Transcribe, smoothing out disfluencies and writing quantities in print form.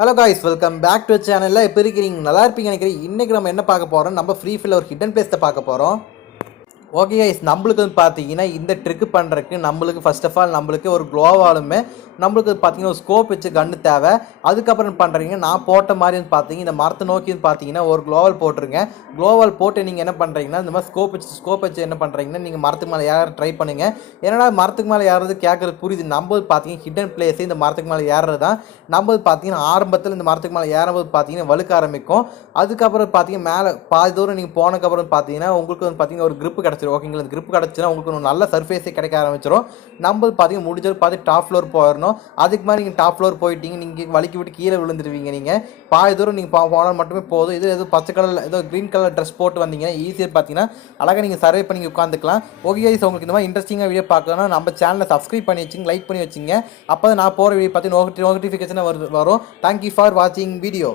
Hello guys, welcome back to சேனலில். இப்போ இருக்கிறீங்க நல்லா இருப்பீங்க நினைக்கிறேன். இன்றைக்கி நம்ம என்ன பார்க்க போகிறோம், நம்ம ஃப்ரீ ஃபயரில் ஒரு ஹிடன் பிளேஸை பார்க்க போகிறோம். ஓகே கைஸ், நம்மளுக்கு வந்து பார்த்தீங்கன்னா இந்த ட்ரிக்கு பண்ணுறதுக்கு நம்மளுக்கு ஃபர்ஸ்ட் ஆஃப் ஆல் நம்மளுக்கு ஒரு க்ளோவாலுமே நம்மளுக்கு பார்த்தீங்கன்னா ஒரு ஸ்கோப் வச்சு கன்று தேவை. அதுக்கப்புறம் பண்ணுறீங்க நான் போட்ட மாதிரி வந்து பார்த்தீங்க இந்த மரத்தை நோக்கி வந்து பார்த்தீங்கன்னா ஒரு க்ளோவால் போட்டுருங்க. க்ளோவால் போட்டு நீங்கள் என்ன பண்ணுறீங்கன்னா இந்த மாதிரி ஸ்கோப் வச்சு என்ன பண்ணுறீங்கன்னா நீங்கள் மரத்துக்கு மேலே ஏற ட்ரை பண்ணுங்கள். ஏன்னா மரத்துக்கு மேலே ஏறது கேட்குறது புரியுது. நம்ம பார்த்தீங்கன்னா ஹிடன் பிளேஸே இந்த மரத்துக்கு மேலே ஏறுறது தான். நம்ம பார்த்தீங்கன்னா ஆரம்பத்தில் இந்த மரத்துக்கு மேலே ஏறும்போது பார்த்தீங்கன்னா வழுக்க ஆரம்பிக்கும். அதுக்கப்புறம் பார்த்தீங்கன்னா மேலே பாதி தூரம் நீங்கள் போனதுக்கப்புறம் பார்த்தீங்கன்னா உங்களுக்கு வந்து பார்த்தீங்கன்னா ஒரு கிரிப்பு கிடச்சிரும். ஓகேங்களா, இந்த கிரிப் கிடச்சுன்னா உங்களுக்கு ஒரு நல்ல சர்ஃபேஸே கிடைக்க ஆரம்பிச்சிடும். நம்ம பார்த்தீங்கன்னா முடிஞ்சது பார்த்து டாப் ஃப்ளோர் போயிடணும். அதுக்கு மாதிரி நீங்கள் டாப் ஃப்ளோர் போயிட்டீங்க, நீங்கள் வலிக்கி விட்டு கீழே விழுந்துருவீங்க. நீங்கள் பாதி தூரம் நீங்கள் போனால் மட்டுமே போதும். இது எதுவும் பச்சை கலரில் ஏதோ க்ரீன் கலர் ட்ரெஸ் போட்டு வந்தீங்கன்னா ஈஸியாக பார்த்தீங்கன்னா அழகாக நீங்கள் சர்வே பண்ணி உட்காந்துக்கலாம். ஓகே கைஸ், உங்களுக்கு இந்த மாதிரி இன்ட்ரெஸ்டிங்காக வீடியோ பார்க்கணும் நம்ம சேனலை சப்ஸ்கிரைப் பண்ணி வச்சுங்க, லைக் பண்ணி வச்சுங்க. அப்போ தான் நான் போகிற வீடியோ பார்த்து நோட்டிஃபிகேஷனாக வரும். தேங்க்யூ ஃபார் வாட்சிங் வீடியோ.